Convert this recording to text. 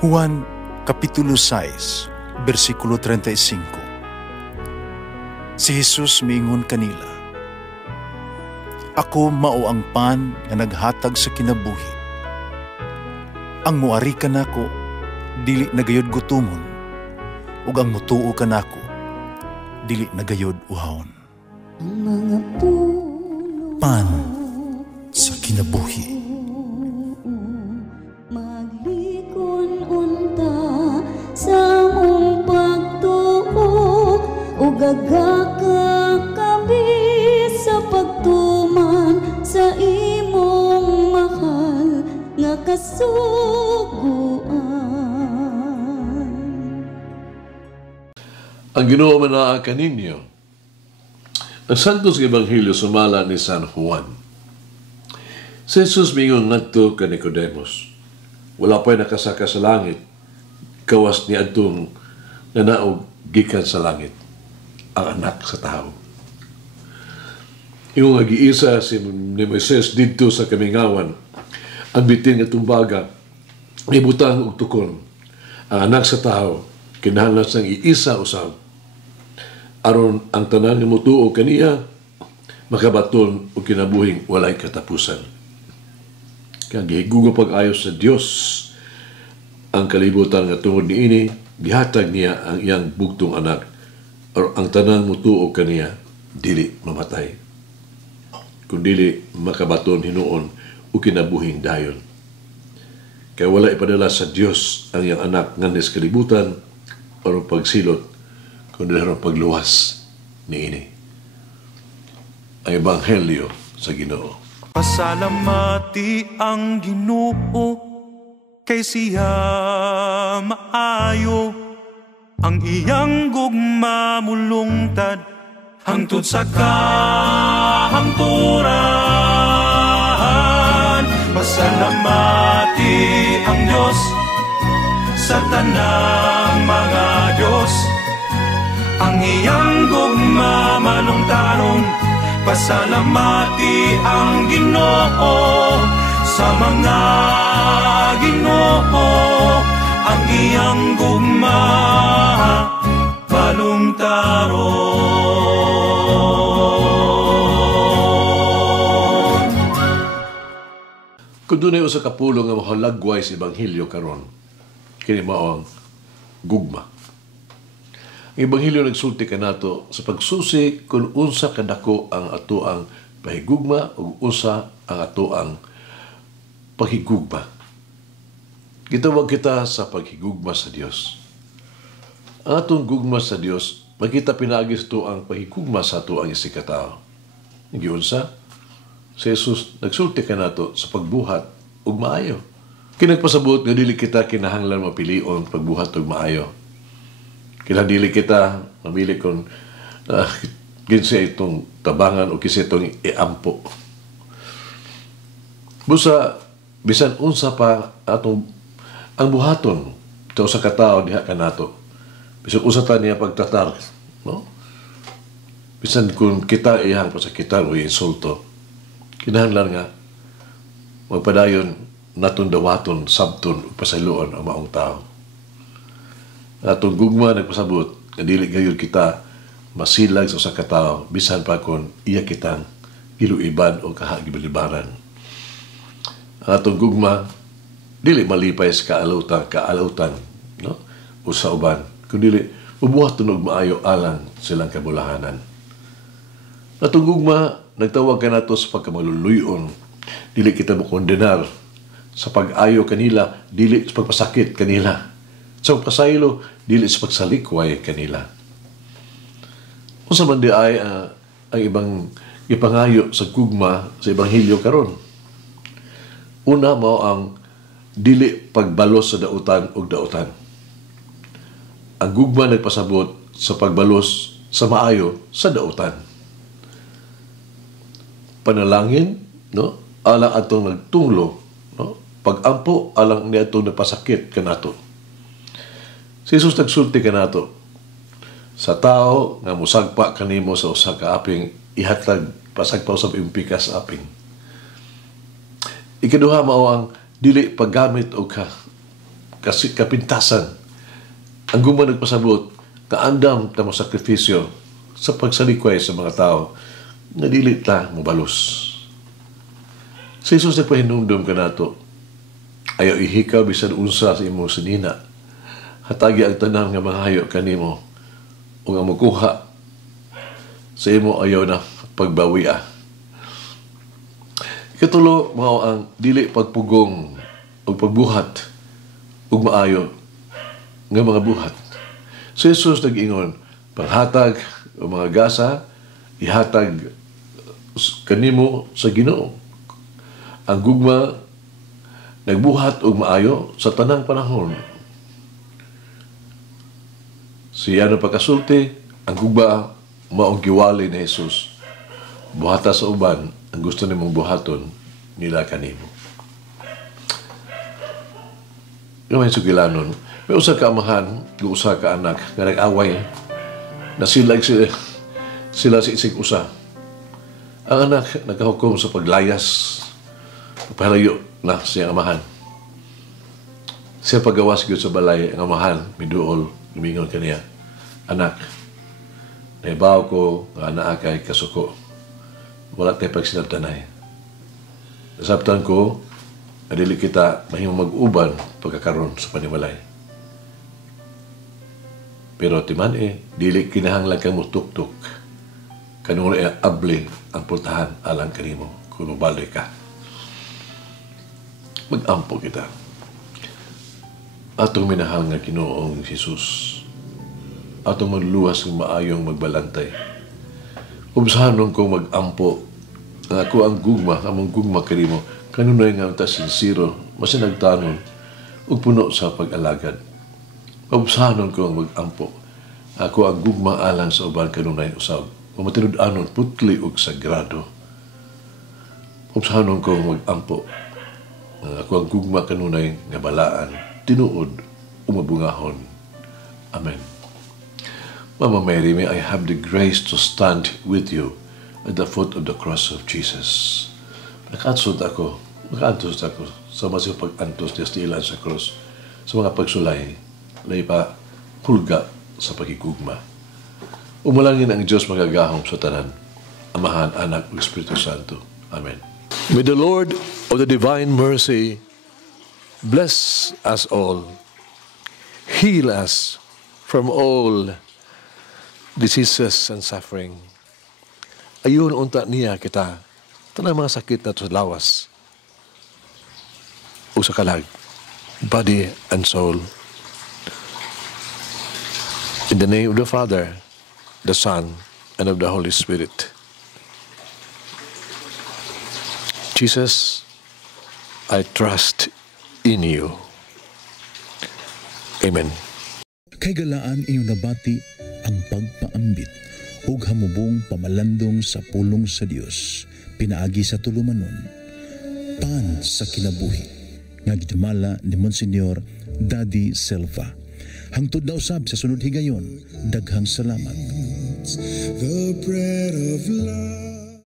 Juan Kapitulo 6, versikulo 35. Si Jesus miingon kanila, "Ako mao ang pan nga naghatag sa kinabuhi. Ang muari kanako dili nagayod gutumon, ug ang mutuo kanako dili nagayod uhawon." Ang mga puno Pan sa kinabuhi. maglikon unta sa mong pagtuo ug gagakabi sa pagtuman sa imong mahal nga kasuguan. Ang Ginoo manaa kaninyo. Ang Santos Ebanghelyo sumala ni San Juan. Si Jesus mingon ngadto ka Nicodemus. Wala pa'y nakasaka sa langit, kawas ni adtong nanaog gikan sa langit, ang anak sa tao. Iyong ag-iisa ni Moises didto sa kamingawan, ang bitin nga tumbaga, ibutang og tukon, ang anak sa tao, kinahanglan sang iisa usab, aron ang tanan nga motuo kaniya makabaton o kinabuhing walay katapusan. Kaya gihigugo pag-ayo sa Dios ang kalibutan nga tungod niini, gihatag niya ang iyang bugtong anak aron ang tanan motuo kaniya dili mamatay, kundi makabaton hinuon o kinabuhing dayon. Kaya wala ipadala sa Dios ang iyang anak ngandes kalibutan aron pagsilot kundi aron pagluwas niini. Ang Ebanghelyo sa Ginoo. Pasalamati ang Ginoo kay siya maayo, ang iyang gugma mulungtad hangtod sa kahangturan. Pasalamati ang Dios sa tanang mga Dios, ang iyang gugma malungtaron. Pasalamati ang Ginoo sa mga Ginoo, ang iyang gugma malungtaron. Kung dunay usa ka pulo nga mahalagway sa Ebanghelyo karon, kini mao ang gugma. Ang Ebanghelyo nagsulti kanato sa pagsusi kung unsa kadako ang atoang pahigugma o unsa ang atoang paghigugma. Gitawag kita sa paghigugma sa Dios. Ang atong gugma sa Dios, magkita pinagis to ang paghigugma sa atoang isikatao. Giunsa? Si Jesus nagsulti kanato sa pagbuhat ug maayo. Kinagpasabot nga dili kita kinahanglan mapilion pagbuhat ug maayo. Kailan dili kita mamili kung kinsa itong tabangan o kinsa itong iampo. Busa, bisan unsa pa atong ang buhaton ito sa katao diha kanato. Bisan unsa ta niya pagtatar, no? Bisan kung kita iyang pasakitan o insulto, kinahanglan nga magpadayon naton dawaton, sabton o pasayloon ang maong tao. Atong gugma nagpasabot nga dili gayud kita masilag sa usa ka tawo bisan pa kon iya kitang giluiban o kahagilibaran. Atong gugma dili malipay sa kaalautan, no? O sa uban, kun dili ubuhaton og maayo alang silang kabulahanan. Atong gugma nagtawag kanato sa pagkamaluluyon, dili kita mo kondenar sa pag-ayo kanila, dili sa pagpasakit kanila. Sa pagpasaylo, dili sa pagsalikway kanila. Kung sa man di ay ang ibang ipangayo sa gugma sa Ebanghelyo karon. Una mao ang dili pagbalos sa dautan ug dautan. Ang gugma nagpasabot sa pagbalos sa maayo sa dautan. Panalangin, no? Alang atong nagtunglo, no? Pagampo alang ni atong napasakit kanato. Si Jesus nagsulti kanato sa tao nga musagpa kanimo sa usa ka aping ihatag pasagpa usab impikas aping. Ikaduha mao ang dili paggamit og kasi kapintasan. Ang gugma nagpasabot, kaandam ta mo sakripisyo sa pagsalikway sa mga tao na dili ta mobalos. Si Jesus nagpahinumdum ka nato, ayaw ihikaw bisan unsa sa imong sinina. Hatagi ang tanan nga mga hayo kanimo o nga makuha sa imo ayaw na pagbawia. Ikatulo, mao ang dili pagpugong o pagbuhat ug maayo nga mga buhat. Si Jesus nag-ingon, paghatag o mga gasa, ihatag kanimo sa Ginoo. Ang gugma nagbuhat og maayo sa tanang panahon. Siya na pagkasulti, ang gugma maong giwali ni Jesus. Buhata sa uban, ang gusto nimong buhaton nila kanimo. Yung sugilanon, may usa ka amahan, usa ka anak, nga nag-away, na sila si isig usa. Ang anak nagkahukom sa paglayas, pagpalayo na siyang amahan. Siya pagawas gyud sa balay, ang amahan, miduol, lumingon kaniya, anak, naibaw ko nga naa kay kasuko. Wala tayo pagsinabtanay. Nasabtan ko, na dili kita mahimong mag-uban pagkakaroon sa panimalay. Pero timan dili kinahanglan kang mutuktok. Kanungo abli ang pultahan alang kanimo kung baloy ka. Mag-ampo kita. Atong minahal nga Ginoong Jesus. Atong magluwas ng maayong magbalantay. Ubsahanon ko mag-ampo nga ako ang gugma, among gugma kanimo, kanunay nga ta sincero, masinagtanon, ug puno sa pag-alagad. Ubsahanon ko ang mag-ampo, ako ang gugma alang sa uban kanunay usab, o matinud-anon putli ug sagrado. Ubsahanon ko mag-ampo, ako ang gugma kanunay nga balaan, tinuod, umabungahon. Amen. Mama Mary, may I have the grace to stand with you at the foot of the cross of Jesus. Makaantos ako sa masing pag-antos niya stilan sa cross, sa mga pagsulay, lay pa hulga sa pagigugma. Umulangin ang Diyos magagahom sa tanan, Amahan, Anak, ug Espiritu Santo. Amen. May the Lord of the divine mercy bless us all, heal us from all diseases and suffering. Ayun unta niya kita, tanang mga sakit na sa lawas o sa kalag, body and soul. In the name of the Father, the Son, and of the Holy Spirit. Jesus, I trust in you. Amen. Kay galaan inyong nabati ang pagpaambit ug hamubong pamalandong sa pulong sa Dios pinaagi sa tulumanon pan sa kinabuhi nga gidumala ni Monsignor Daddy Silva. Hangtod na usab sa sunod higayon, daghang salamat. The bread of love.